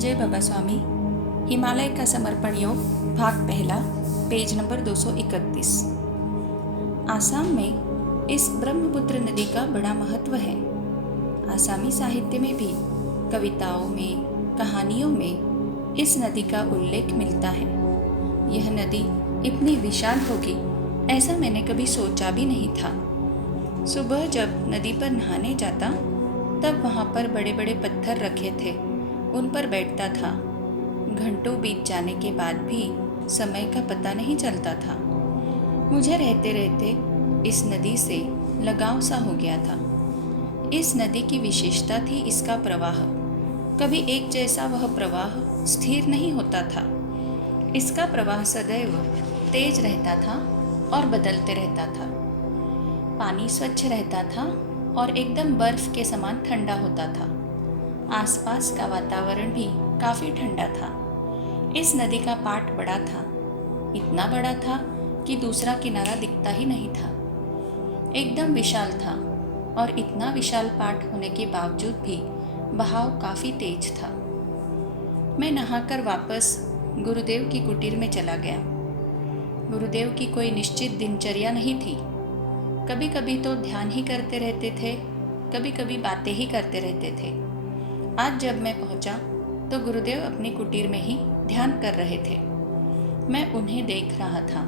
जय बाबा स्वामी। हिमालय का समर्पण योग भाग पहला, पेज नंबर 231। आसाम में इस ब्रह्मपुत्र नदी का बड़ा महत्व है। आसामी साहित्य में भी कविताओं में, कहानियों में इस नदी का उल्लेख मिलता है। यह नदी इतनी विशाल होगी ऐसा मैंने कभी सोचा भी नहीं था। सुबह जब नदी पर नहाने जाता तब वहाँ पर बड़े बड़े पत्थर रखे थे, उन पर बैठता था। घंटों बीत जाने के बाद भी समय का पता नहीं चलता था। मुझे रहते रहते इस नदी से लगाव सा हो गया था। इस नदी की विशेषता थी इसका प्रवाह। कभी एक जैसा वह प्रवाह स्थिर नहीं होता था। इसका प्रवाह सदैव तेज रहता था और बदलते रहता था। पानी स्वच्छ रहता था और एकदम बर्फ के समान ठंडा होता था। आसपास का वातावरण भी काफी ठंडा था। इस नदी का पाट बड़ा था, इतना बड़ा था कि दूसरा किनारा दिखता ही नहीं था। एकदम विशाल था और इतना विशाल पाट होने के बावजूद भी बहाव काफी तेज था। मैं नहाकर वापस गुरुदेव की कुटीर में चला गया। गुरुदेव की कोई निश्चित दिनचर्या नहीं थी। कभी कभी तो ध्यान ही करते रहते थे, कभी कभी बातें ही करते रहते थे। आज जब मैं पहुंचा तो गुरुदेव अपनी कुटीर में ही ध्यान कर रहे थे। मैं उन्हें देख रहा था।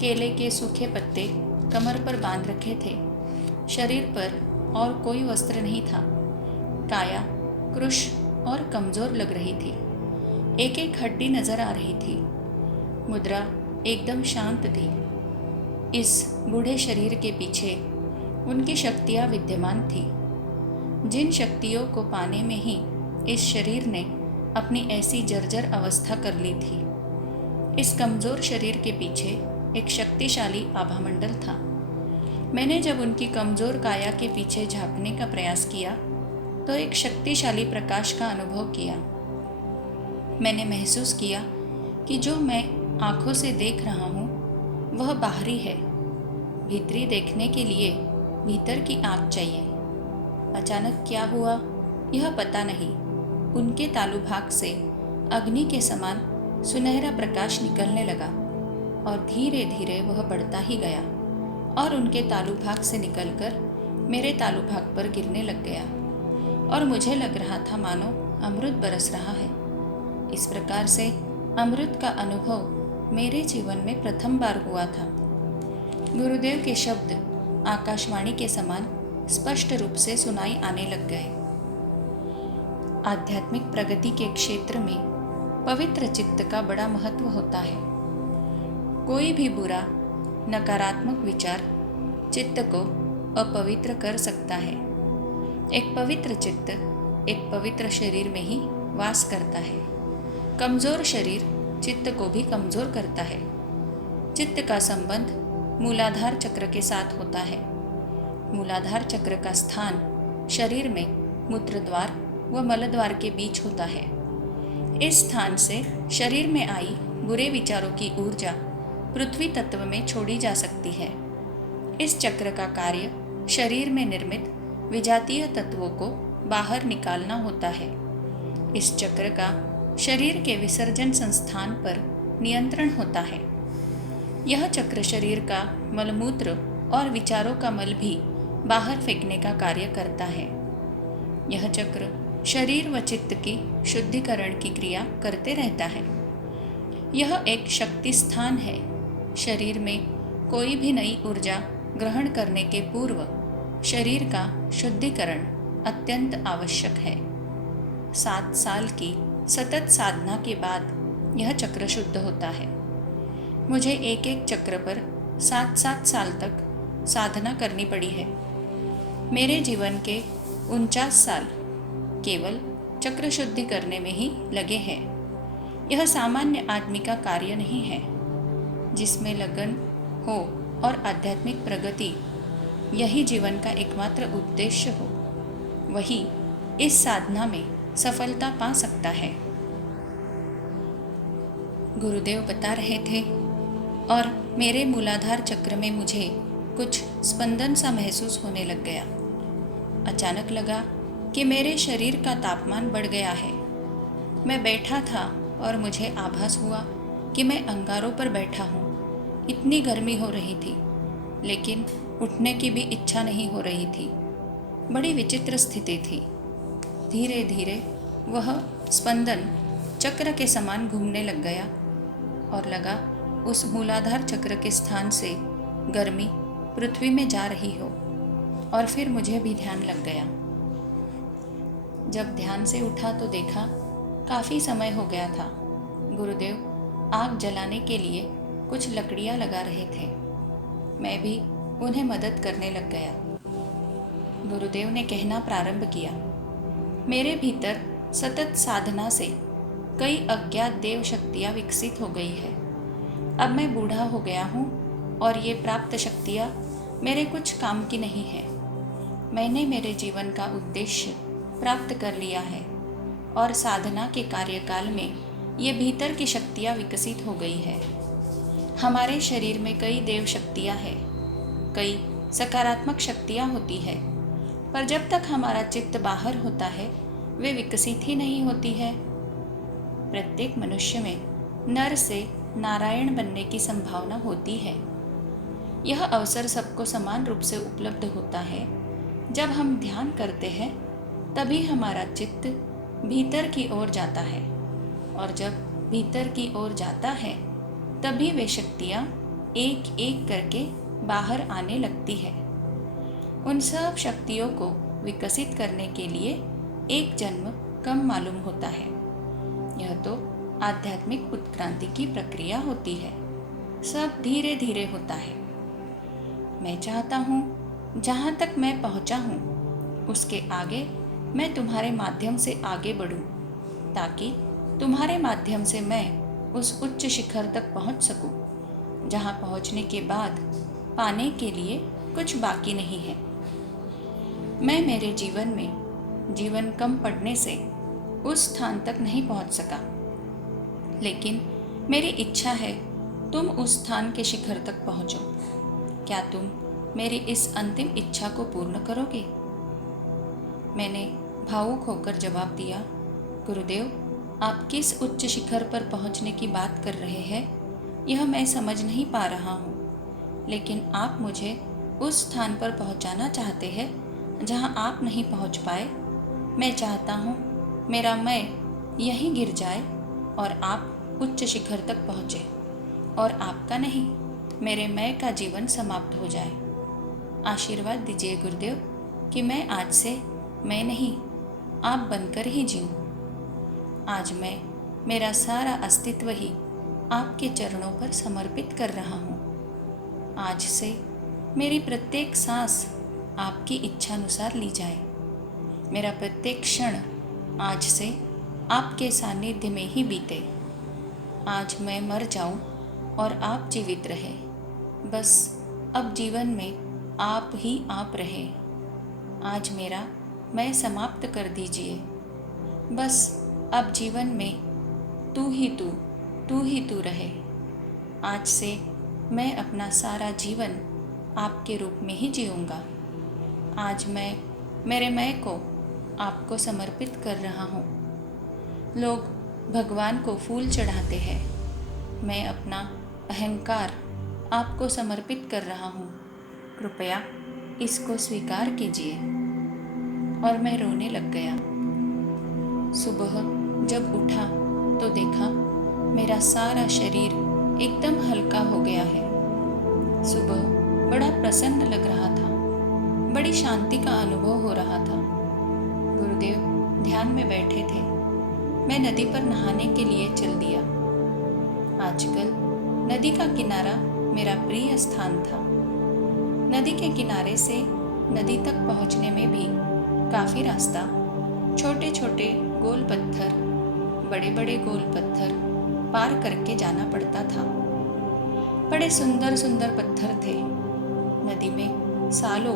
केले के सूखे पत्ते कमर पर बांध रखे थे। शरीर पर और कोई वस्त्र नहीं था। काया कृश और कमजोर लग रही थी। एक एक हड्डी नजर आ रही थी। मुद्रा एकदम शांत थी। इस बूढ़े शरीर के पीछे उनकी शक्तियां विद्यमान थी, जिन शक्तियों को पाने में ही इस शरीर ने अपनी ऐसी जर्जर अवस्था कर ली थी। इस कमजोर शरीर के पीछे एक शक्तिशाली आभामंडल था। मैंने जब उनकी कमजोर काया के पीछे झांकने का प्रयास किया तो एक शक्तिशाली प्रकाश का अनुभव किया। मैंने महसूस किया कि जो मैं आंखों से देख रहा हूँ वह बाहरी है। भीतरी देखने के लिए भीतर की आंख चाहिए। अचानक क्या हुआ यह पता नहीं। उनके तालु भाग से अग्नि के समान सुनहरा प्रकाश निकलने लगा और धीरे धीरे वह बढ़ता ही गया और उनके तालु भाग से निकलकर मेरे तालु भाग पर गिरने लग गया और मुझे लग रहा था मानो अमृत बरस रहा है। इस प्रकार से अमृत का अनुभव मेरे जीवन में प्रथम बार हुआ था। गुरुदेव के शब्द आकाशवाणी के समान स्पष्ट रूप से सुनाई आने लग गए। आध्यात्मिक प्रगति के क्षेत्र में पवित्र चित्त का बड़ा महत्व होता है। कोई भी बुरा नकारात्मक विचार चित्त को अपवित्र कर सकता है। एक पवित्र चित्त एक पवित्र शरीर में ही वास करता है। कमजोर शरीर चित्त को भी कमजोर करता है। चित्त का संबंध मूलाधार चक्र के साथ होता है। मूलाधार चक्र का स्थान शरीर में मूत्रद्वार व मलद्वार के बीच होता है। इस स्थान से शरीर में आई बुरे विचारों की ऊर्जा पृथ्वी तत्व में छोड़ी जा सकती है। इस चक्र का कार्य शरीर में निर्मित विजातीय तत्वों को बाहर निकालना होता है। इस चक्र का शरीर के विसर्जन संस्थान पर नियंत्रण होता है। यह चक्र शरीर का मलमूत्र और विचारों का मल भी बाहर फेंकने का कार्य करता है। यह चक्र शरीर व चित्त की शुद्धिकरण की क्रिया करते रहता है। यह एक शक्ति स्थान है। शरीर में कोई भी नई ऊर्जा ग्रहण करने के पूर्व शरीर का शुद्धिकरण अत्यंत आवश्यक है। 7 साल की सतत साधना के बाद यह चक्र शुद्ध होता है। मुझे एक एक चक्र पर 7-7 साल तक साधना करनी पड़ी है। मेरे जीवन के 49 साल केवल चक्र शुद्धि करने में ही लगे हैं। यह सामान्य आदमी का कार्य नहीं है। जिसमें लगन हो और आध्यात्मिक प्रगति यही जीवन का एकमात्र उद्देश्य हो, वही इस साधना में सफलता पा सकता है। गुरुदेव बता रहे थे और मेरे मूलाधार चक्र में मुझे कुछ स्पंदन सा महसूस होने लग गया। अचानक लगा कि मेरे शरीर का तापमान बढ़ गया है। मैं बैठा था और मुझे आभास हुआ कि मैं अंगारों पर बैठा हूँ। इतनी गर्मी हो रही थी, लेकिन उठने की भी इच्छा नहीं हो रही थी। बड़ी विचित्र स्थिति थी। धीरे धीरे वह स्पंदन चक्र के समान घूमने लग गया और लगा उस मूलाधार चक्र के स्थान से गर्मी पृथ्वी में जा रही हो। और फिर मुझे भी ध्यान लग गया। जब ध्यान से उठा तो देखा काफ़ी समय हो गया था। गुरुदेव आग जलाने के लिए कुछ लकड़ियाँ लगा रहे थे। मैं भी उन्हें मदद करने लग गया। गुरुदेव ने कहना प्रारंभ किया, मेरे भीतर सतत साधना से कई अज्ञात देव शक्तियाँ विकसित हो गई है। अब मैं बूढ़ा हो गया हूँ और ये प्राप्त शक्तियाँ मेरे कुछ काम की नहीं है। मैंने मेरे जीवन का उद्देश्य प्राप्त कर लिया है और साधना के कार्यकाल में ये भीतर की शक्तियाँ विकसित हो गई है। हमारे शरीर में कई देव शक्तियाँ हैं, कई सकारात्मक शक्तियाँ होती है, पर जब तक हमारा चित्त बाहर होता है वे विकसित ही नहीं होती है। प्रत्येक मनुष्य में नर से नारायण बनने की संभावना होती है। यह अवसर सबको समान रूप से उपलब्ध होता है। जब हम ध्यान करते हैं तभी हमारा चित्त भीतर की ओर जाता है, और जब भीतर की ओर जाता है तभी वे शक्तियाँ एक एक करके बाहर आने लगती है। उन सब शक्तियों को विकसित करने के लिए एक जन्म कम मालूम होता है। यह तो आध्यात्मिक उत्क्रांति की प्रक्रिया होती है। सब धीरे धीरे होता है। मैं चाहता हूँ जहाँ तक मैं पहुँचा हूँ उसके आगे मैं तुम्हारे माध्यम से आगे बढ़ूँ, ताकि तुम्हारे माध्यम से मैं उस उच्च शिखर तक पहुँच सकूँ, जहाँ पहुँचने के बाद पाने के लिए कुछ बाकी नहीं है। मैं मेरे जीवन में जीवन कम पड़ने से उस स्थान तक नहीं पहुँच सका, लेकिन मेरी इच्छा है तुम उस स्थान के शिखर तक पहुँचो। क्या तुम मेरी इस अंतिम इच्छा को पूर्ण करोगे? मैंने भावुक होकर जवाब दिया, गुरुदेव, आप किस उच्च शिखर पर पहुंचने की बात कर रहे हैं यह मैं समझ नहीं पा रहा हूँ, लेकिन आप मुझे उस स्थान पर पहुंचाना चाहते हैं जहां आप नहीं पहुंच पाए। मैं चाहता हूँ मेरा मैं यहीं गिर जाए और आप उच्च शिखर तक पहुँचे, और आपका नहीं, मेरे मैं का जीवन समाप्त हो जाए। आशीर्वाद दीजिए गुरुदेव कि मैं आज से मैं नहीं, आप बनकर ही जीऊँ। आज मैं मेरा सारा अस्तित्व ही आपके चरणों पर समर्पित कर रहा हूँ। आज से मेरी प्रत्येक सांस आपकी इच्छानुसार ली जाए। मेरा प्रत्येक क्षण आज से आपके सानिध्य में ही बीते। आज मैं मर जाऊं और आप जीवित रहे। बस अब जीवन में आप ही आप रहे। आज मेरा मैं समाप्त कर दीजिए। बस अब जीवन में तू ही तू रहे। आज से मैं अपना सारा जीवन आपके रूप में ही जीऊँगा। आज मैं मेरे मैं को आपको समर्पित कर रहा हूँ। लोग भगवान को फूल चढ़ाते हैं, मैं अपना अहंकार आपको समर्पित कर रहा हूँ। कृपया इसको स्वीकार कीजिए। और मैं रोने लग गया। सुबह जब उठा तो देखा मेरा सारा शरीर एकदम हल्का हो गया है। सुबह बड़ा प्रसन्न लग रहा था, बड़ी शांति का अनुभव हो रहा था। गुरुदेव ध्यान में बैठे थे। मैं नदी पर नहाने के लिए चल दिया। आजकल नदी का किनारा मेरा प्रिय स्थान था। नदी के किनारे से नदी तक पहुंचने में भी काफ़ी रास्ता, छोटे छोटे गोल पत्थर, बड़े बड़े गोल पत्थर पार करके जाना पड़ता था। बड़े सुंदर सुंदर पत्थर थे। नदी में सालों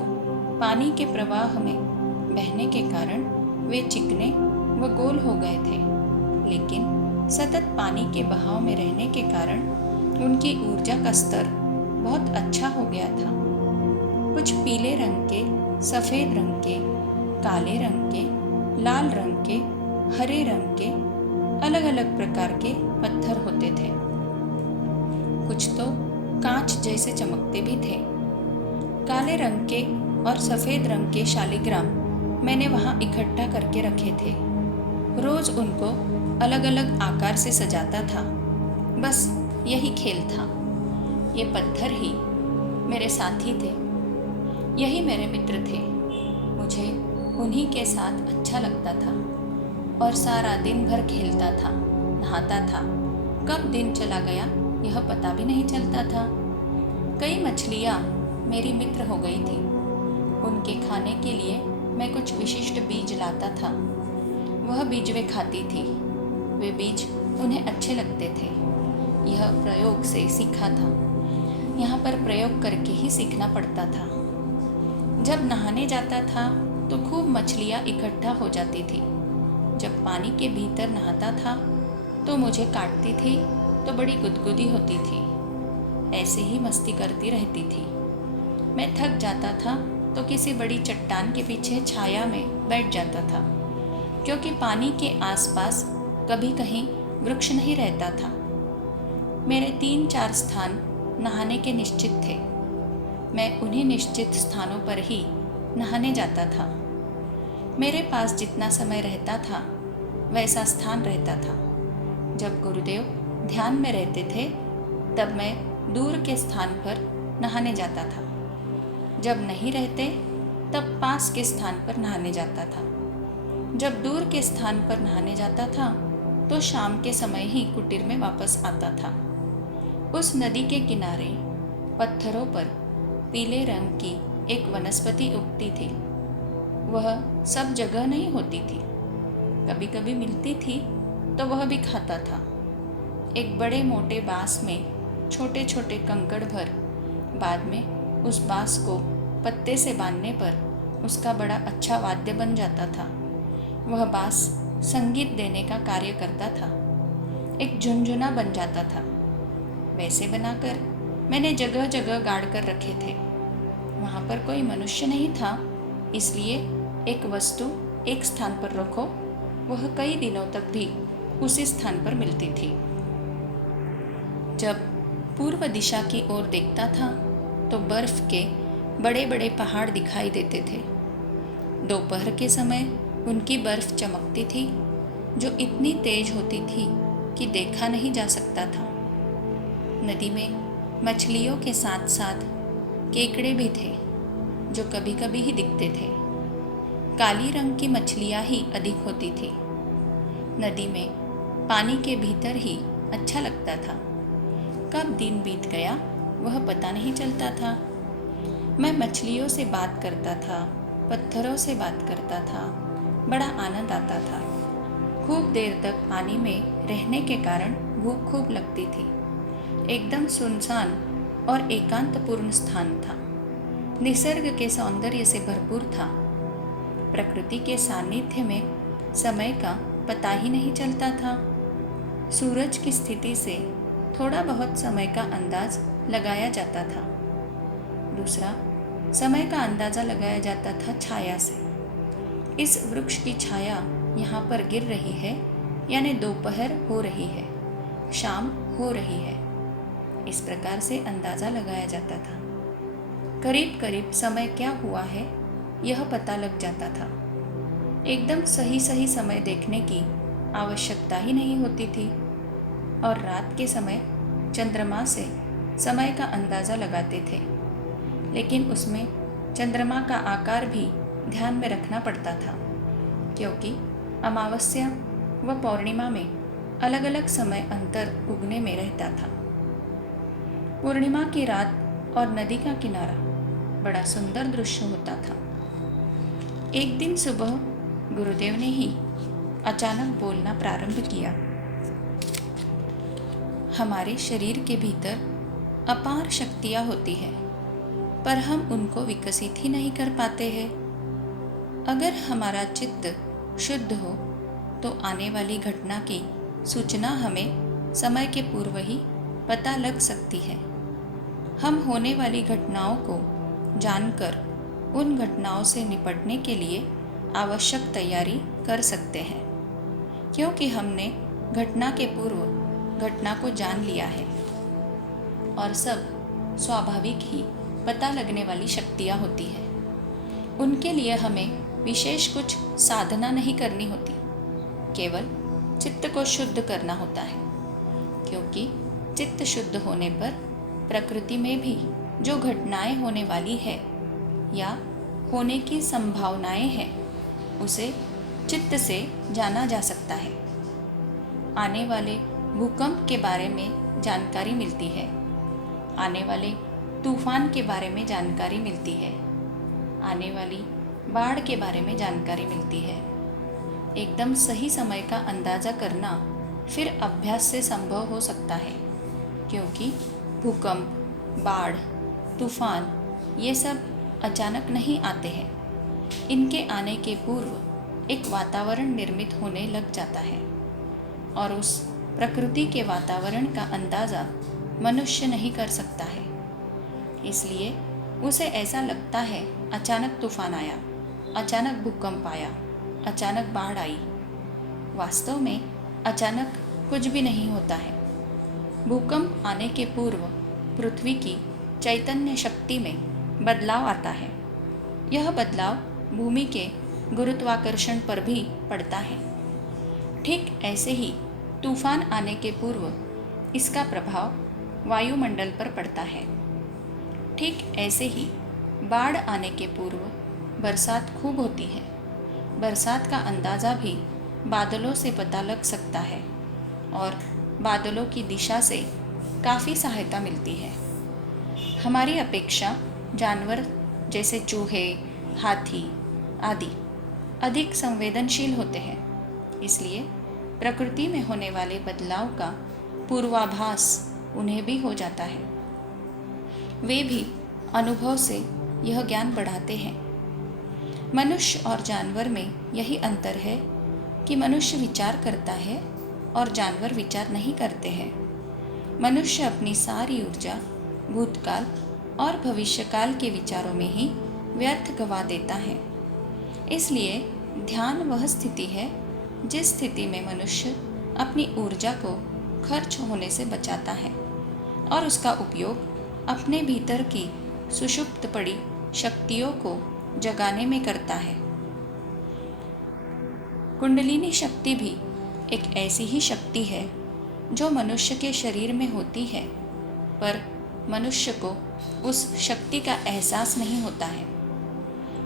पानी के प्रवाह में बहने के कारण वे चिकने व गोल हो गए थे, लेकिन सतत पानी के बहाव में रहने के कारण उनकी ऊर्जा का स्तर बहुत अच्छा हो गया था। कुछ पीले रंग के, सफ़ेद रंग के, काले रंग के, लाल रंग के, हरे रंग के अलग अलग प्रकार के पत्थर होते थे। कुछ तो कांच जैसे चमकते भी थे। काले रंग के और सफ़ेद रंग के शालिग्राम मैंने वहाँ इकट्ठा करके रखे थे। रोज उनको अलग अलग आकार से सजाता था। बस यही खेल था। ये पत्थर ही मेरे साथी थे, यही मेरे मित्र थे। मुझे उन्हीं के साथ अच्छा लगता था और सारा दिन भर खेलता था, नहाता था। कब दिन चला गया यह पता भी नहीं चलता था। कई मछलियाँ मेरी मित्र हो गई थी। उनके खाने के लिए मैं कुछ विशिष्ट बीज लाता था। वह बीज वे खाती थी। वे बीज उन्हें अच्छे लगते थे। यह प्रयोग से सीखा था। यहाँ पर प्रयोग करके ही सीखना पड़ता था। जब नहाने जाता था तो खूब मछलियाँ इकट्ठा हो जाती थी। जब पानी के भीतर नहाता था तो मुझे काटती थी तो बड़ी गुदगुदी होती थी। ऐसे ही मस्ती करती रहती थी। मैं थक जाता था तो किसी बड़ी चट्टान के पीछे छाया में बैठ जाता था, क्योंकि पानी के आसपास कभी कहीं वृक्ष नहीं रहता था। मेरे 3-4 स्थान नहाने के निश्चित थे। मैं उन्हीं निश्चित स्थानों पर ही नहाने जाता था। मेरे पास जितना समय रहता था वैसा स्थान रहता था। जब गुरुदेव ध्यान में रहते थे तब मैं दूर के स्थान पर नहाने जाता था। जब नहीं रहते तब पास के स्थान पर नहाने जाता था। जब दूर के स्थान पर नहाने जाता था तो शाम के समय ही कुटीर में वापस आता था। उस नदी के किनारे पत्थरों पर पीले रंग की एक वनस्पति उगती थी। वह सब जगह नहीं होती थी, कभी कभी मिलती थी तो वह भी खाता था। एक बड़े मोटे बांस में छोटे छोटे कंकड़ भर, बाद में उस बांस को पत्ते से बांधने पर उसका बड़ा अच्छा वाद्य बन जाता था। वह बांस संगीत देने का कार्य करता था, एक झुनझुना बन जाता था। वैसे बनाकर मैंने जगह जगह गाड़ कर रखे थे। वहाँ पर कोई मनुष्य नहीं था, इसलिए एक वस्तु एक स्थान पर रखो, वह कई दिनों तक भी उसी स्थान पर मिलती थी। जब पूर्व दिशा की ओर देखता था तो बर्फ के बड़े बड़े पहाड़ दिखाई देते थे। दोपहर के समय उनकी बर्फ चमकती थी, जो इतनी तेज होती थी कि देखा नहीं जा सकता था। नदी में मछलियों के साथ साथ केकड़े भी थे, जो कभी कभी ही दिखते थे। काली रंग की मछलियाँ ही अधिक होती थी। नदी में पानी के भीतर ही अच्छा लगता था। कब दिन बीत गया वह पता नहीं चलता था। मैं मछलियों से बात करता था, पत्थरों से बात करता था। बड़ा आनंद आता था। खूब देर तक पानी में रहने के कारण भूख खूब लगती थी। एकदम सुनसान और एकांतपूर्ण स्थान था। निसर्ग के सौंदर्य से भरपूर था। प्रकृति के सानिध्य में समय का पता ही नहीं चलता था। सूरज की स्थिति से थोड़ा बहुत समय का अंदाज लगाया जाता था। दूसरा, समय का अंदाज़ा लगाया जाता था छाया से। इस वृक्ष की छाया यहाँ पर गिर रही है, यानी दोपहर हो रही है, शाम हो रही है। इस प्रकार से अंदाज़ा लगाया जाता था। करीब करीब समय क्या हुआ है यह पता लग जाता था। एकदम सही सही समय देखने की आवश्यकता ही नहीं होती थी। और रात के समय चंद्रमा से समय का अंदाज़ा लगाते थे, लेकिन उसमें चंद्रमा का आकार भी ध्यान में रखना पड़ता था, क्योंकि अमावस्या व पूर्णिमा में अलग अलग समय अंतर उगने में रहता था। पूर्णिमा की रात और नदी का किनारा बड़ा सुंदर दृश्य होता था। एक दिन सुबह गुरुदेव ने ही अचानक बोलना प्रारंभ किया। हमारे शरीर के भीतर अपार शक्तियाँ होती है, पर हम उनको विकसित ही नहीं कर पाते हैं। अगर हमारा चित्त शुद्ध हो तो आने वाली घटना की सूचना हमें समय के पूर्व ही पता लग सकती है। हम होने वाली घटनाओं को जानकर उन घटनाओं से निपटने के लिए आवश्यक तैयारी कर सकते हैं, क्योंकि हमने घटना के पूर्व घटना को जान लिया है और सब स्वाभाविक ही पता लगने वाली शक्तियाँ होती है। उनके लिए हमें विशेष कुछ साधना नहीं करनी होती, केवल चित्त को शुद्ध करना होता है, क्योंकि चित्त शुद्ध होने पर प्रकृति में भी जो घटनाएं होने वाली है या होने की संभावनाएं हैं उसे चित्त से जाना जा सकता है। आने वाले भूकंप के बारे में जानकारी मिलती है, आने वाले तूफान के बारे में जानकारी मिलती है, आने वाली बाढ़ के बारे में जानकारी मिलती है। एकदम सही समय का अंदाज़ा करना फिर अभ्यास से संभव हो सकता है, क्योंकि भूकंप, बाढ़, तूफान ये सब अचानक नहीं आते हैं। इनके आने के पूर्व एक वातावरण निर्मित होने लग जाता है और उस प्रकृति के वातावरण का अंदाज़ा मनुष्य नहीं कर सकता है। इसलिए उसे ऐसा लगता है अचानक तूफान आया, अचानक भूकंप आया, अचानक बाढ़ आई। वास्तव में अचानक कुछ भी नहीं होता है। भूकंप आने के पूर्व पृथ्वी की चैतन्य शक्ति में बदलाव आता है। यह बदलाव भूमि के गुरुत्वाकर्षण पर भी पड़ता है। ठीक ऐसे ही तूफान आने के पूर्व इसका प्रभाव वायुमंडल पर पड़ता है। ठीक ऐसे ही बाढ़ आने के पूर्व बरसात खूब होती है। बरसात का अंदाज़ा भी बादलों से पता लग सकता है और बादलों की दिशा से काफ़ी सहायता मिलती है। हमारी अपेक्षा जानवर जैसे चूहे, हाथी आदि अधिक संवेदनशील होते हैं, इसलिए प्रकृति में होने वाले बदलाव का पूर्वाभास उन्हें भी हो जाता है। वे भी अनुभव से यह ज्ञान बढ़ाते हैं। मनुष्य और जानवर में यही अंतर है कि मनुष्य विचार करता है और जानवर विचार नहीं करते हैं। मनुष्य अपनी सारी ऊर्जा भूतकाल और भविष्यकाल के विचारों में ही व्यर्थ गवा देता है। इसलिए ध्यान वह स्थिति है जिस स्थिति में मनुष्य अपनी ऊर्जा को खर्च होने से बचाता है और उसका उपयोग अपने भीतर की सुषुप्त पड़ी शक्तियों को जगाने में करता है। कुंडलिनी शक्ति भी एक ऐसी ही शक्ति है जो मनुष्य के शरीर में होती है, पर मनुष्य को उस शक्ति का एहसास नहीं होता है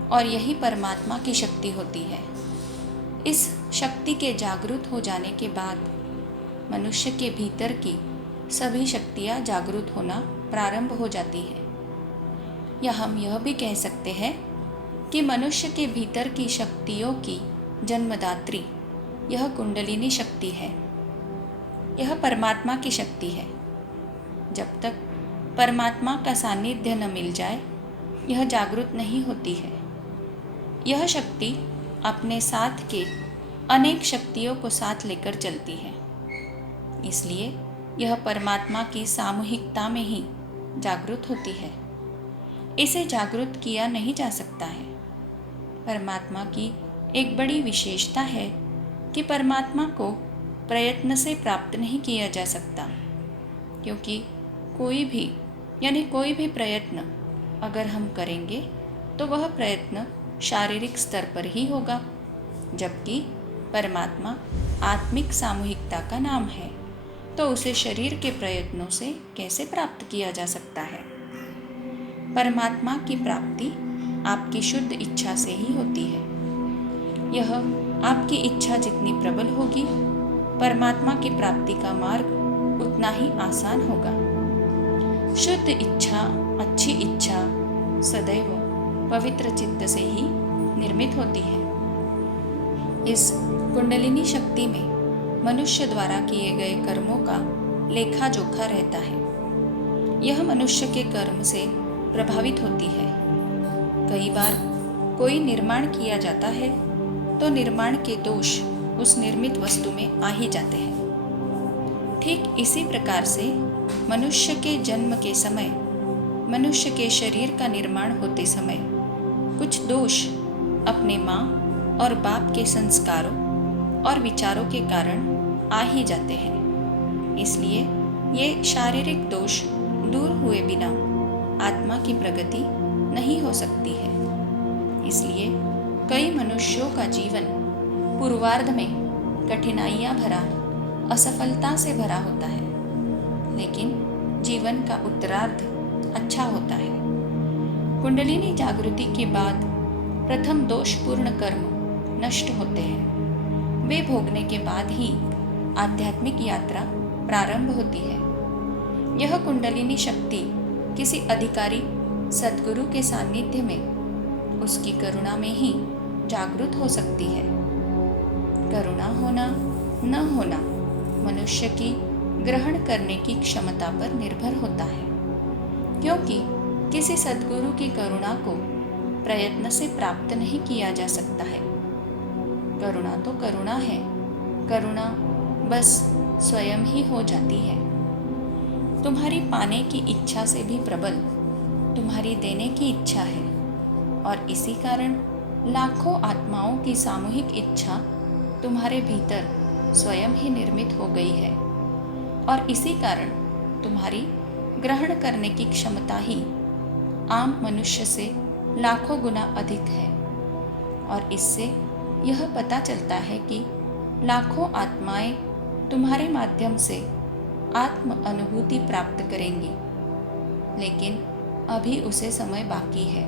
और यही परमात्मा की शक्ति होती है। इस शक्ति के जागृत हो जाने के बाद मनुष्य के भीतर की सभी शक्तियाँ जागृत होना प्रारंभ हो जाती है। या हम यह भी कह सकते हैं कि मनुष्य के भीतर की शक्तियों की जन्मदात्री यह कुंडलिनी शक्ति है। यह परमात्मा की शक्ति है। जब तक परमात्मा का सानिध्य न मिल जाए यह जागृत नहीं होती है। यह शक्ति अपने साथ के अनेक शक्तियों को साथ लेकर चलती है, इसलिए यह परमात्मा की सामूहिकता में ही जागृत होती है। इसे जागृत किया नहीं जा सकता है। परमात्मा की एक बड़ी विशेषता है कि परमात्मा को प्रयत्न से प्राप्त नहीं किया जा सकता, क्योंकि कोई भी प्रयत्न अगर हम करेंगे तो वह प्रयत्न शारीरिक स्तर पर ही होगा, जबकि परमात्मा आत्मिक सामूहिकता का नाम है, तो उसे शरीर के प्रयत्नों से कैसे प्राप्त किया जा सकता है। परमात्मा की प्राप्ति आपकी शुद्ध इच्छा से ही होती है। यह आपकी इच्छा जितनी प्रबल होगी, परमात्मा की प्राप्ति का मार्ग उतना ही आसान होगा। शुद्ध इच्छा, अच्छी इच्छा सदैव पवित्र चित्त से ही निर्मित होती है। इस कुंडलिनी शक्ति में मनुष्य द्वारा किए गए कर्मों का लेखा जोखा रहता है। यह मनुष्य के कर्म से प्रभावित होती है। कई बार कोई निर्माण किया जाता है तो निर्माण के दोष उस निर्मित वस्तु में आ ही जाते हैं। ठीक इसी प्रकार से मनुष्य के जन्म के समय, मनुष्य के शरीर का निर्माण होते समय कुछ दोष अपने माँ और बाप के संस्कारों और विचारों के कारण आ ही जाते हैं। इसलिए ये शारीरिक दोष दूर हुए बिना आत्मा की प्रगति नहीं हो सकती है। इसलिए कई मनुष्यों का जीवन पूर्वार्ध में कठिनाइयां भरा, असफलता से भरा होता है, लेकिन जीवन का उत्तरार्ध अच्छा होता है। कुंडलिनी जागृति के बाद प्रथम दोषपूर्ण कर्म नष्ट होते हैं। वे भोगने के बाद ही आध्यात्मिक यात्रा प्रारंभ होती है। यह कुंडलिनी शक्ति किसी अधिकारी सद्गुरु के सानिध्य में, उसकी करुणा में ही जागृत हो सकती है। करुणा होना न होना मनुष्य की ग्रहण करने की क्षमता पर निर्भर होता है, क्योंकि किसी सद्गुरु की करुणा को प्रयत्न से प्राप्त नहीं किया जा सकता है। करुणा तो करुणा है, करुणा बस स्वयं ही हो जाती है। तुम्हारी पाने की इच्छा से भी प्रबल तुम्हारी देने की इच्छा है, और इसी कारण लाखों आत्माओं की सामूहिक इच्छा तुम्हारे भीतर स्वयं ही निर्मित हो गई है, और इसी कारण तुम्हारी ग्रहण करने की क्षमता ही आम मनुष्य से लाखों गुना अधिक है। और इससे यह पता चलता है कि लाखों आत्माएं तुम्हारे माध्यम से आत्म अनुभूति प्राप्त करेंगी, लेकिन अभी उसे समय बाकी है।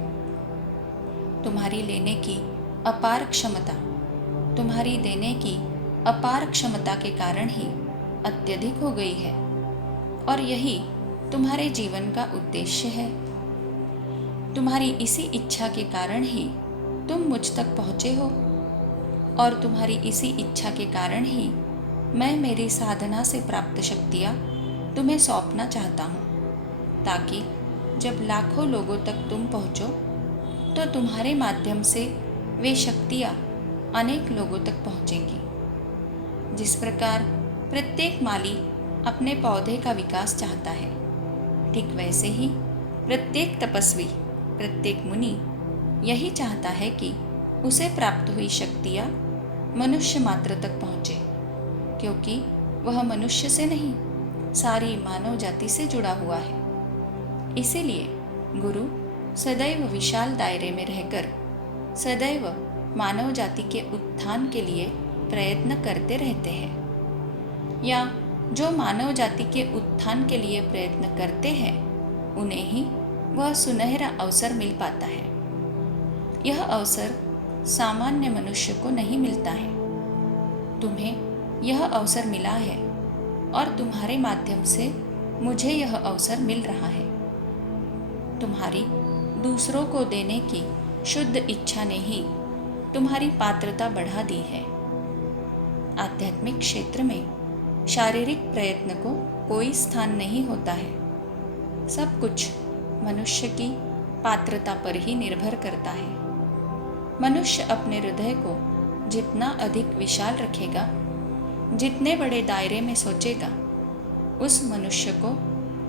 तुम्हारी लेने की अपार क्षमता, तुम्हारी देने की अपार क्षमता के कारण ही अत्यधिक हो गई है, और यही तुम्हारे जीवन का उद्देश्य है। तुम्हारी इसी इच्छा के कारण ही तुम मुझ तक पहुँचे हो, और तुम्हारी इसी इच्छा के कारण ही मैं मेरी साधना से प्राप्त शक्तियाँ तुम्हें सौंपना चाहता हूँ, ताकि जब लाखों लोगों तक तुम पहुँचो तो तुम्हारे माध्यम से वे शक्तियाँ अनेक लोगों तक पहुँचेंगी। जिस प्रकार प्रत्येक माली अपने पौधे का विकास चाहता है, ठीक वैसे ही प्रत्येक तपस्वी, प्रत्येक मुनि यही चाहता है कि उसे प्राप्त हुई शक्तियाँ मनुष्य मात्र तक पहुँचे, क्योंकि वह मनुष्य से नहीं, सारी मानव जाति से जुड़ा हुआ है। इसीलिए गुरु सदैव विशाल दायरे में रहकर सदैव मानव जाति के उत्थान के लिए प्रयत्न करते रहते हैं, या जो मानव जाति के उत्थान के लिए प्रयत्न करते हैं उन्हें ही वह सुनहरा अवसर मिल पाता है। यह अवसर सामान्य मनुष्य को नहीं मिलता है। तुम्हें यह अवसर मिला है, और तुम्हारे माध्यम से मुझे यह अवसर मिल रहा है। तुम्हारी दूसरों को देने की शुद्ध इच्छा ने ही तुम्हारी पात्रता बढ़ा दी है। आध्यात्मिक क्षेत्र में शारीरिक प्रयत्न को कोई स्थान नहीं होता है। सब कुछ मनुष्य की पात्रता पर ही निर्भर करता है। मनुष्य अपने हृदय को जितना अधिक विशाल रखेगा, जितने बड़े दायरे में सोचेगा, उस मनुष्य को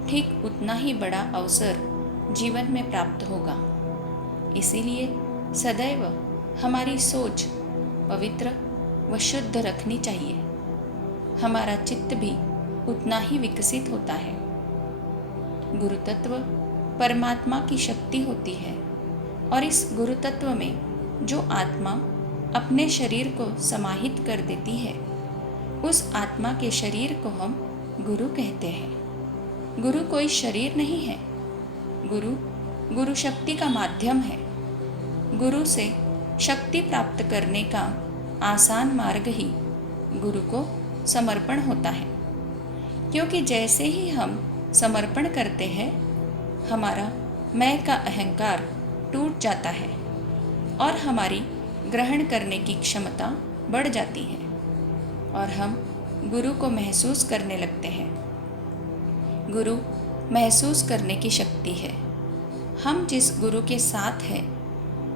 ठीक उतना ही बड़ा अवसर जीवन में प्राप्त होगा। इसीलिए सदैव हमारी सोच पवित्र व शुद्ध रखनी चाहिए। हमारा चित्त भी उतना ही विकसित होता है। गुरु तत्व परमात्मा की शक्ति होती है, और इस गुरु तत्व में जो आत्मा अपने शरीर को समाहित कर देती है, उस आत्मा के शरीर को हम गुरु कहते हैं। गुरु कोई शरीर नहीं है। गुरु शक्ति का माध्यम है। गुरु से शक्ति प्राप्त करने का आसान मार्ग ही गुरु को समर्पण होता है, क्योंकि जैसे ही हम समर्पण करते हैं, हमारा मैं का अहंकार टूट जाता है और हमारी ग्रहण करने की क्षमता बढ़ जाती है, और हम गुरु को महसूस करने लगते हैं। गुरु महसूस करने की शक्ति है। हम जिस गुरु के साथ हैं,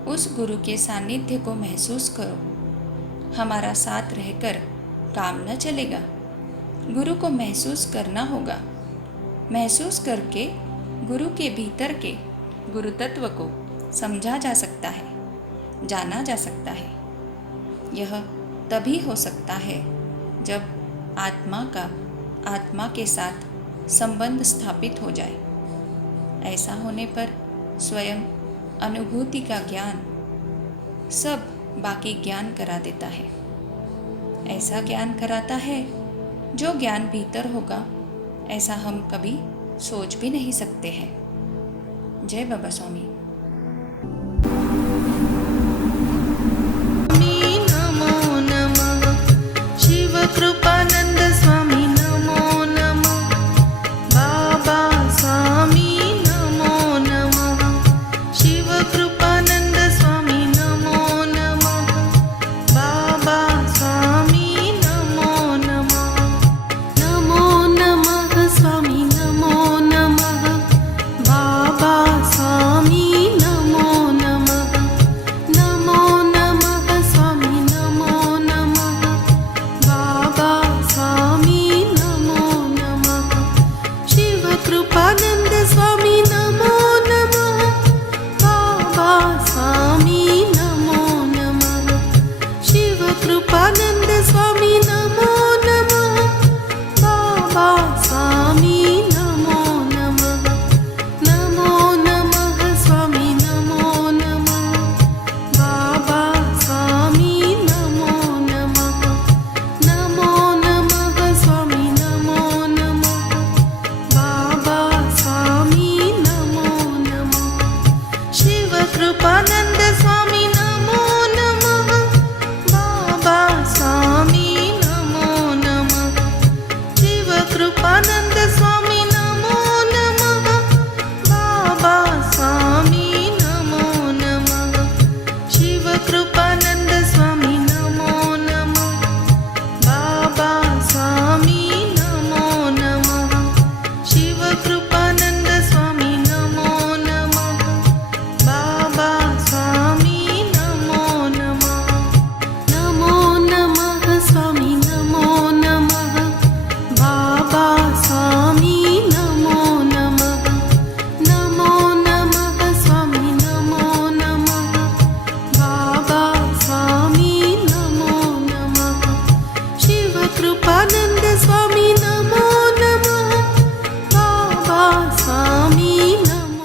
उस गुरु के सानिध्य को महसूस करो। हमारा साथ रहकर काम न चलेगा। गुरु को महसूस करना होगा। महसूस करके गुरु के भीतर के गुरु तत्व को समझा जा सकता है, जाना जा सकता है। यह तभी हो सकता है जब आत्मा का आत्मा के साथ संबंध स्थापित हो जाए। ऐसा होने पर स्वयं अनुभूति का ज्ञान सब बाकी ज्ञान करा देता है। ऐसा ज्ञान कराता है जो ज्ञान भीतर होगा ऐसा हम कभी सोच भी नहीं सकते हैं। जय बाबा स्वामी। नमो नमः शिव कृपानंद स्वामी नमो नमः बाबा स्वामी नमो नमः शिव कृपानंद स्वामी नमो नमः बाबा स्वामी नमो नमः स्वामी नमो नमः बाबा स्वामी नमो नमः स्वामी नमो नमः बाबा स्वामी नमो नमः शिव कृपानंद स्वामी नमो नमः बाबा स्वामी नमो नमः शिव कृपानंद स्वामी नमो नमः बाबा स्वामी नमो नमः स्वामी नमो नमः बाबा स्वामी नमो नमः स्वामी नमो नमः बाबा स्वामी नमो नमः शिव कृपानंद स्वामी नमो नमः बाबा स्वामी नमो नमः शिव कृपानंद स्वामी नमो नमः बाबा स्वामी नमो नमः शिव कृपानंद स्वामी नमो नमः बाबा स्वामी नमो नमः शिव कृपानंद स्वामी नमो नमः बाबा स्वामी नमो नमः स्वामी नमो नमः बाबा स्वामी नमो नमः स्वामी नमो नमः बाबा स्वामी नमो नमः शिव कृपानंद स्वामी नमो नमः बाबा स्वामी नमो।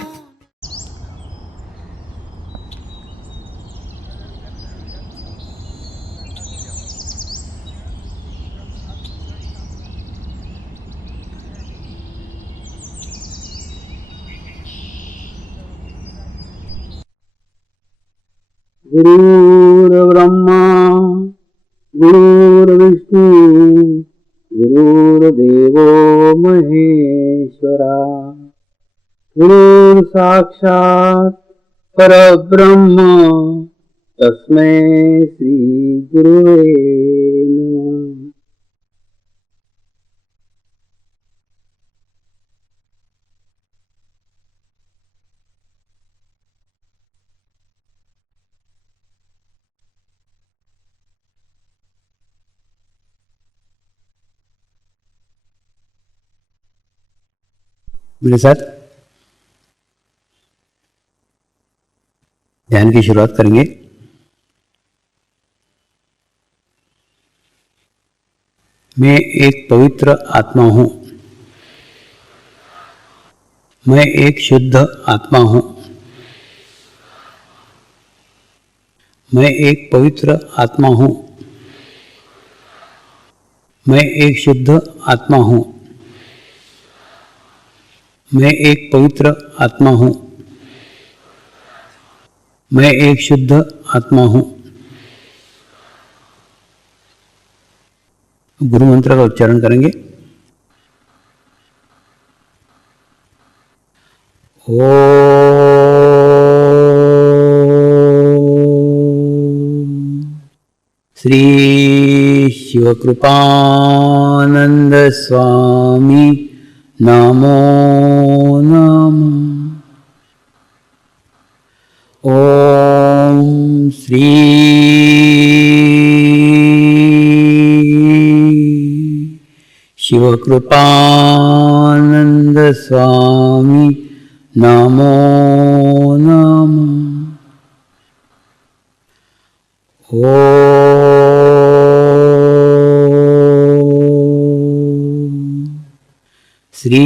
गुरुर्ब्रह्मा गुरुर्विष्णु गुरुर्देवो महेश्वरा गुरुः साक्षात् परब्रह्म तस्मै श्री गुरुवे नमः। मेरे साथ ध्यान की शुरुआत करेंगे। मैं एक पवित्र आत्मा हूं। मैं एक शुद्ध आत्मा हूं। मैं एक पवित्र आत्मा हूं। मैं एक शुद्ध आत्मा हूं। मैं एक पवित्र आत्मा हूं। मैं एक शुद्ध आत्मा हूं। गुरु मंत्र का उच्चारण करेंगे। श्री शिवकृपानंद स्वामी नमो नमः। ओम श्री शिवकृपानंद स्वामी नमो नमः। ओम श्री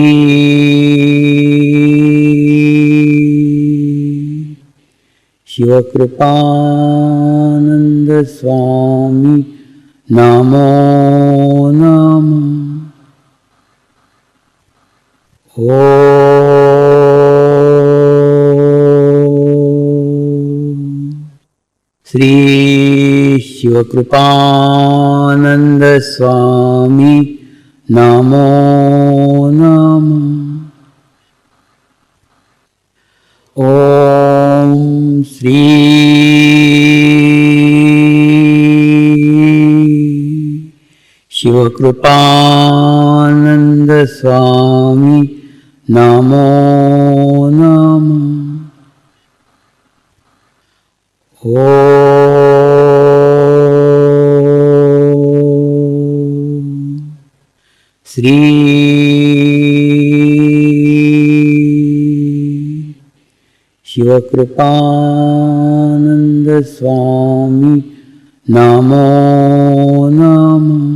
शिवकृपानंद स्वामी नमो नमः। श्री शिवकृपानंद स्वामी नमो नमः। ओम श्री शिवकृपानंद स्वामी नमो नमः। श्री शिवकृपानंद स्वामी नमो नमः।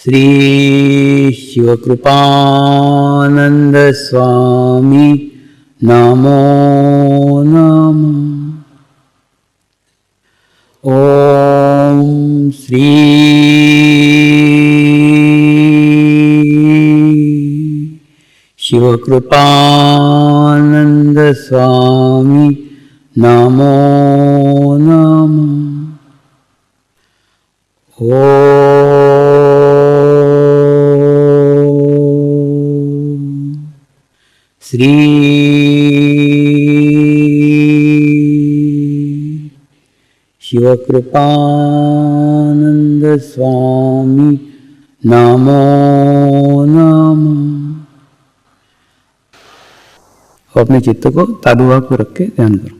श्री शिवकृपानंद स्वामी नमो नमः। ओम श्री शिवकृपानंद स्वामी नमो नमः। श्री शिवकृपानंद स्वामी नमो नमः। अपने चित्त को तालुआ को रख के ध्यान करो।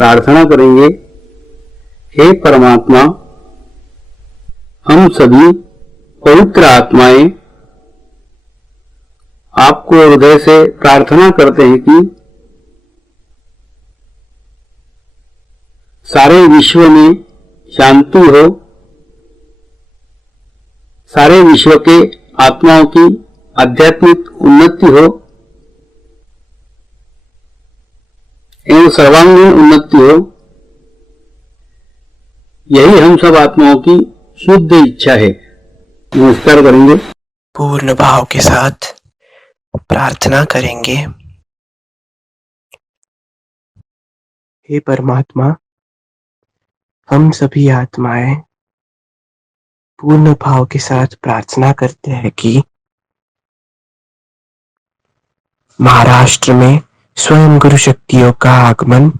प्रार्थना करेंगे, हे परमात्मा, हम सभी पवित्र आत्माएं आपको हृदय से प्रार्थना करते हैं कि सारे विश्व में शांति हो, सारे विश्व के आत्माओं की आध्यात्मिक उन्नति हो एवं सर्वांगीण उन्नति हो। यही हम सब आत्माओं की शुद्ध इच्छा है। नमस्कार करेंगे। पूर्ण भाव के साथ प्रार्थना करेंगे। हे परमात्मा, हम सभी आत्माएं पूर्ण भाव के साथ प्रार्थना करते हैं कि महाराष्ट्र में स्वयं गुरु शक्तियों का आगमन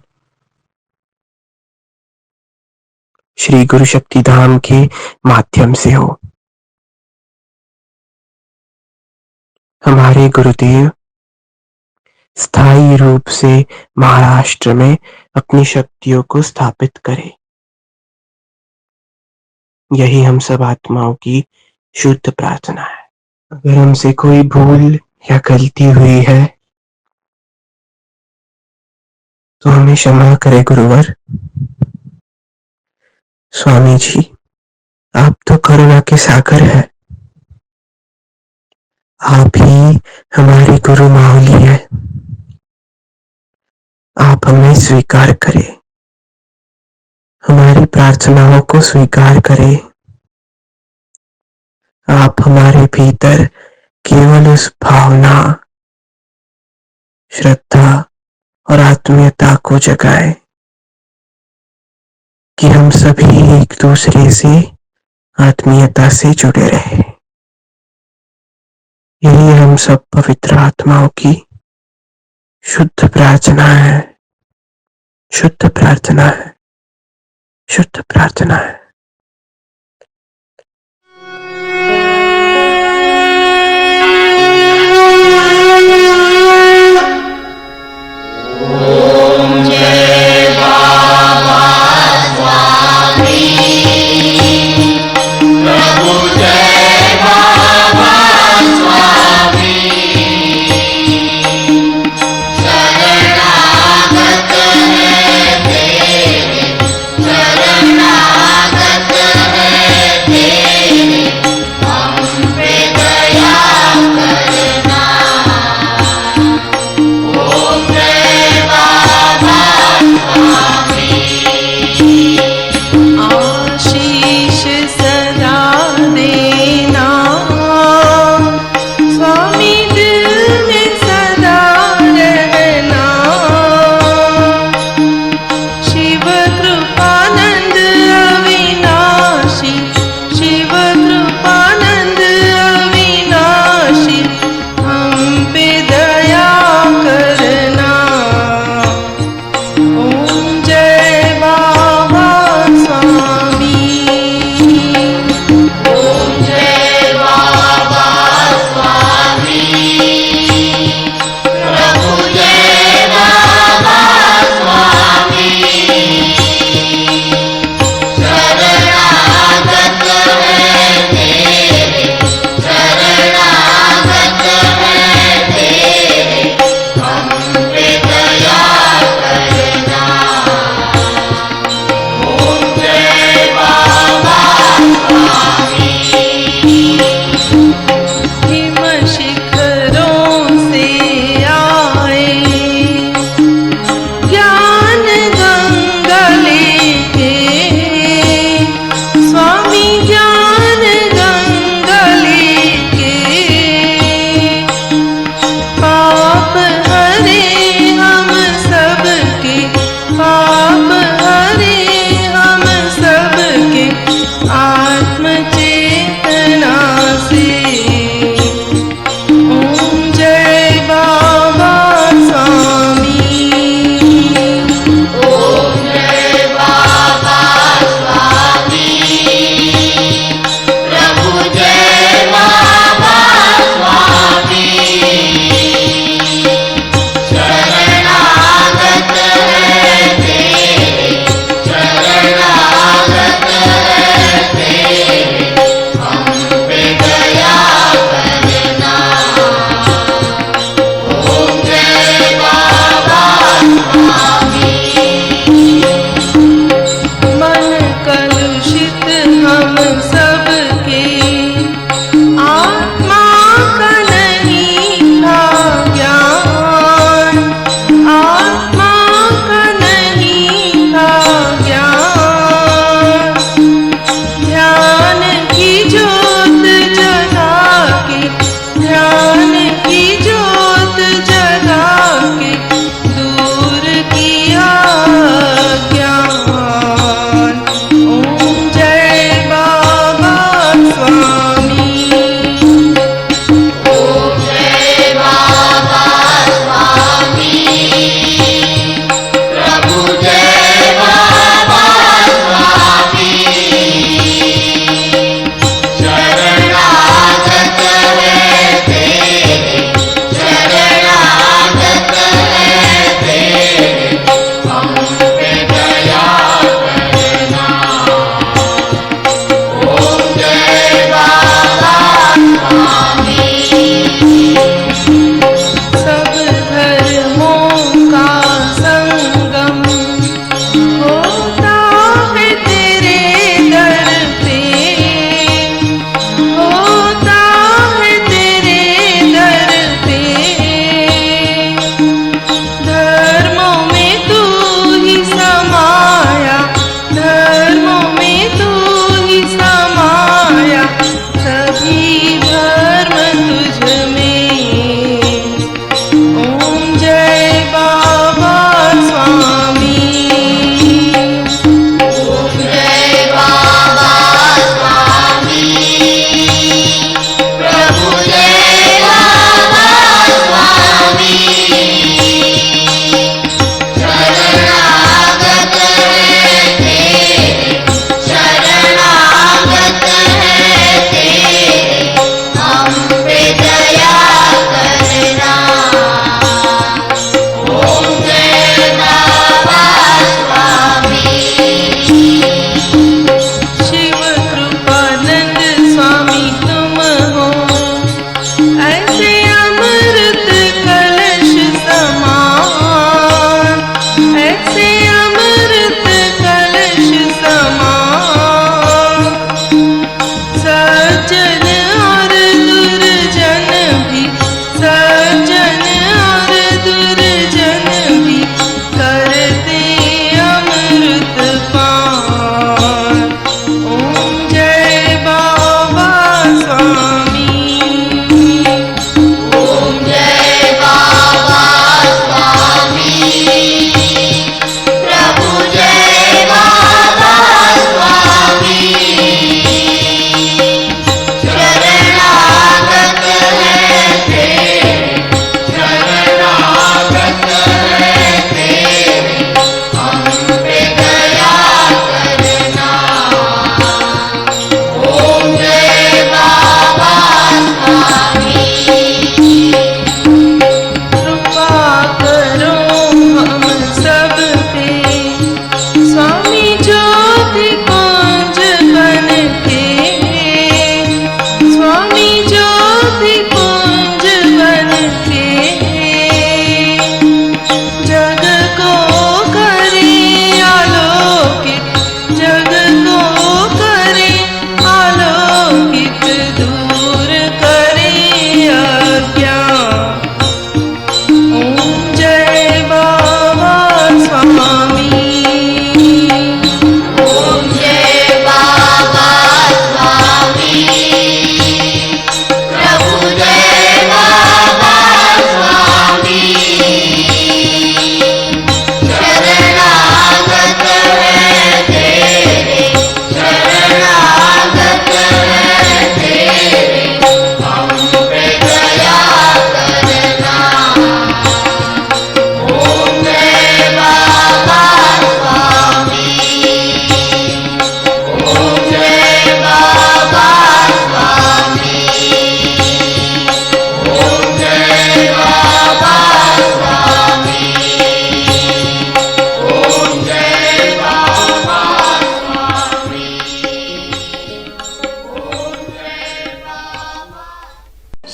श्री गुरु शक्ति धाम के माध्यम से हो। हमारे गुरुदेव स्थायी रूप से महाराष्ट्र में अपनी शक्तियों को स्थापित करें। यही हम सब आत्माओं की शुद्ध प्रार्थना है। अगर हमसे कोई भूल या गलती हुई है तो हमें क्षमा करें गुरुवर। स्वामी जी, आप तो करुणा के सागर हैं। आप ही हमारे गुरु माहुली है। आप हमें स्वीकार करें, हमारी प्रार्थनाओं को स्वीकार करें। आप हमारे भीतर केवल उस भावना, श्रद्धा और आत्मीयता को जगाए कि हम सभी एक दूसरे से आत्मीयता से जुड़े रहे। यही हम सब पवित्र आत्माओं की शुद्ध प्रार्थना है, शुद्ध प्रार्थना है, शुद्ध प्रार्थना है। शरणागत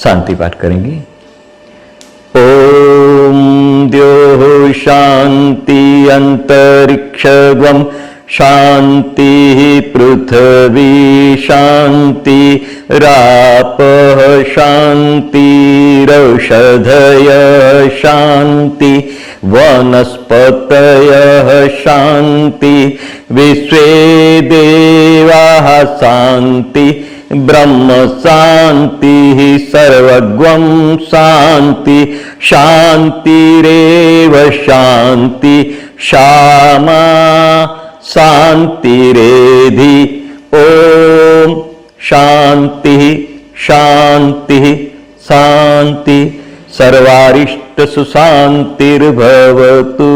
शांति पाठ करेंगे। ओम द्योः शांति अंतरिक्षगम शांति पृथ्वी शांति रापः शांतिरौषधयः शांति वनस्पतयः शांति विश्वे देवाः शांति ब्रह्म शांति सर्वगं शांति शांतिरेव शांति क्षमा शांतिरेधि। ओम शांति शांति शांति सर्वारिष्ट सुशांतिर्भवतु।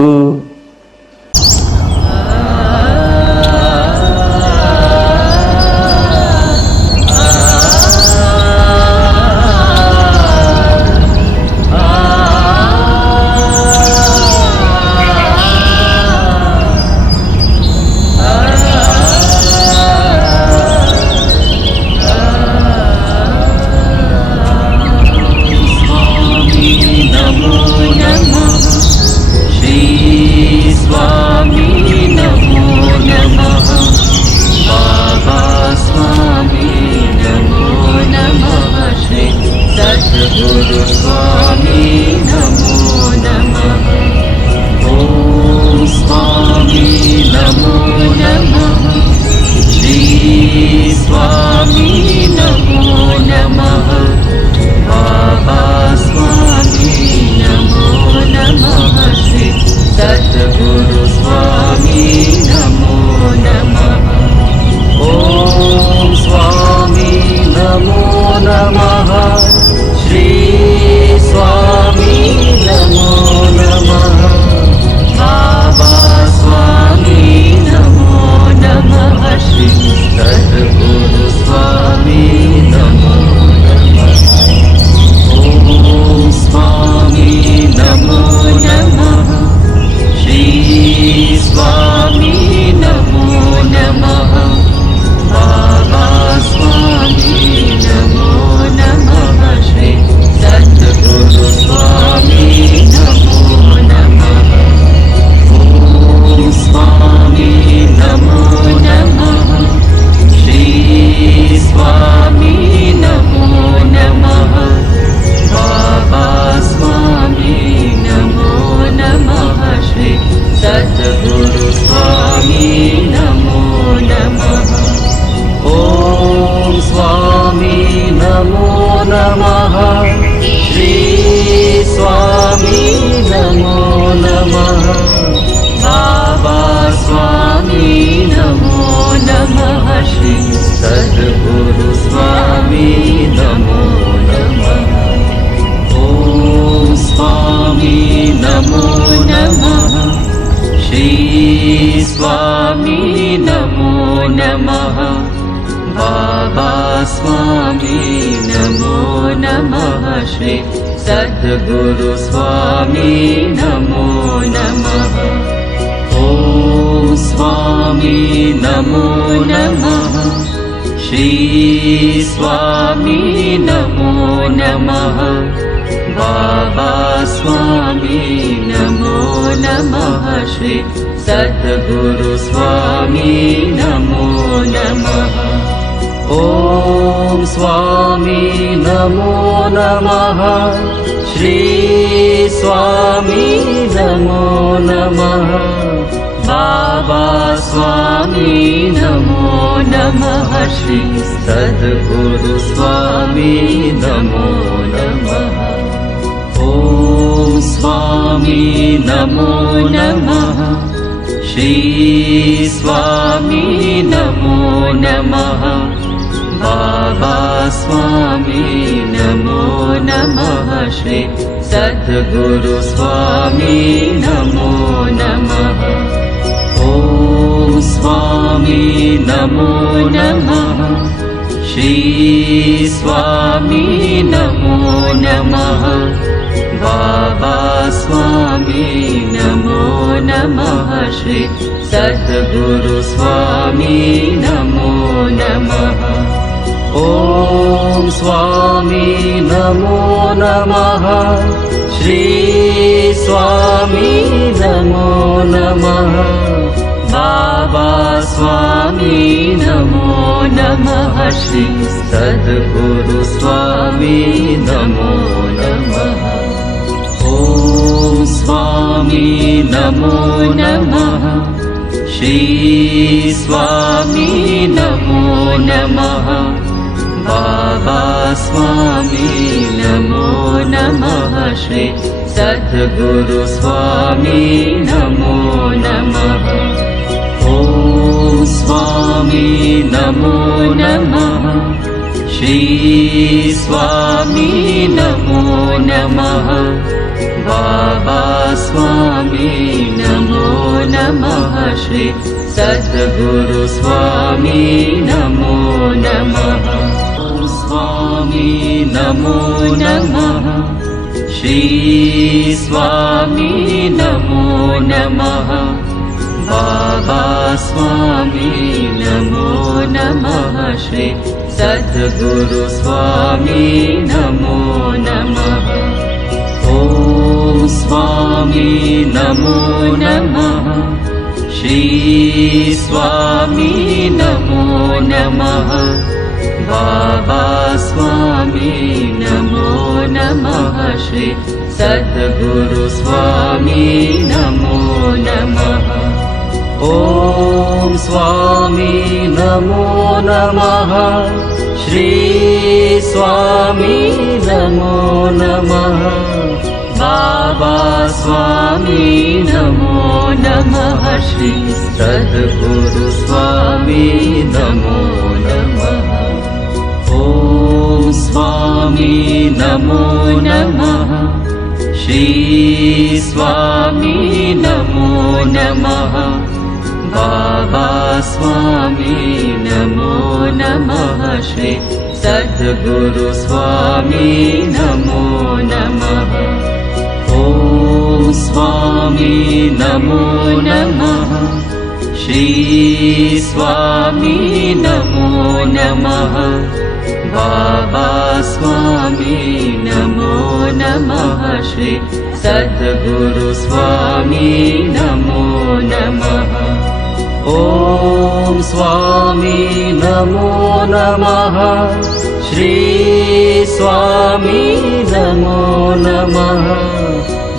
सद्गुरु स्वामी नमो नमः। ॐ स्वामी नमो नमः। श्री स्वामी नमो नमः। बाबा स्वामी नमो नमः। श्री सद्गुरु स्वामी नमो नमः। ॐ स्वामी नमो नमः। श्री स्वामी नमो नमः। बाबा स्वामी नमो नमः। श्री सद्गुरु स्वामी नमो नमः। ॐ स्वामी नमो नमः। श्री स्वामी नमो नमः। बाबा स्वामी नमो नमः। श्री सद्गुरु स्वामी नमो नमः। ॐ स्वामी नमो नमः। श्री स्वामी नमो नमः। बाबा स्वामी नमो नमः। श्री सद्गुरु स्वामी नमो नमः। ॐ स्वामी स्वामी नमो नमः श्री स्वामी नमो नमः बाबा स्वामी नमो नमः श्री सद्गुरु स्वामी नमो नमः ॐ स्वामी नमो नमः श्री स्वामी नमो नमः बाबा स्वामी नमो नमः श्री सद्गुरु स्वामी नमो नमः ॐ स्वामी नमो नमः श्री स्वामी नमो नमः बाबा स्वामी नमो नमः श्री सद्गुरु स्वामी नमो नमः ॐ स्वामी नमो नमः श्री स्वामी नमो नमः बाबा स्वामी नमो नमः श्री सद्गुरु स्वामी नमो नमः ॐ स्वामी नमो नमः श्री स्वामी नमो नमः बाबा स्वामी नमो नमः श्री सद्गुरु स्वामी नमो नमः ॐ स्वामी नमो नमः श्री स्वामी नमो नमः बाबा स्वामी नमो नमः श्री सद्गुरु स्वामी नमो नमः ॐ स्वामी नमो नमः श्री स्वामी नमो नमः बाबा स्वामी नमो नमः श्री सद्गुरु स्वामी नमो नमः ॐ स्वामी नमो नमः श्री स्वामी नमो नमः बाबा स्वामी नमो नमः श्री सद्गुरु स्वामी नमो नमः ॐ स्वामी नमो नमः श्री स्वामी नमो नमः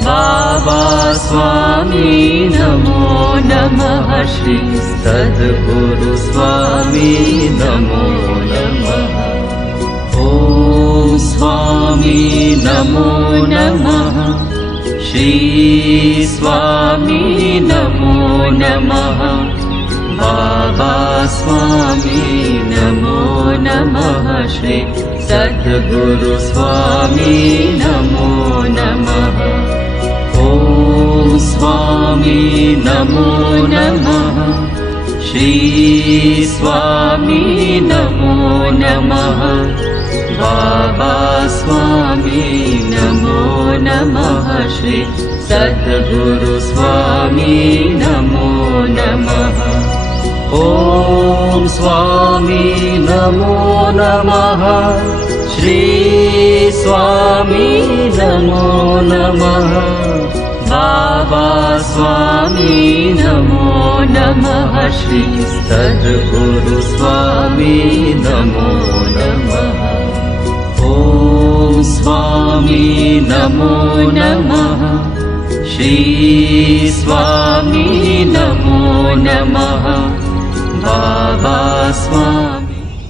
बाबा स्वामी नमो नमः श्री सद्गुरु स्वामी नमो नमः ॐ स्वामी नमो नमः श्री स्वामी नमो नमः बाबा स्वामी नमो नमः श्री सद्गुरु स्वामी नमो नमः ॐ स्वामी नमो नमः श्री स्वामी नमो नमः बाबा स्वामी नमो नमः श्री सद्गुरु स्वामी नमो नमः ॐ स्वामी नमो नमः श्री स्वामी नमो नमः बाबा स्वामी नमो नमः श्री सद्गुरु स्वामी नमो नमः ॐ स्वामी नमो नमः श्री स्वामी नमो नमः बाबा स्वामी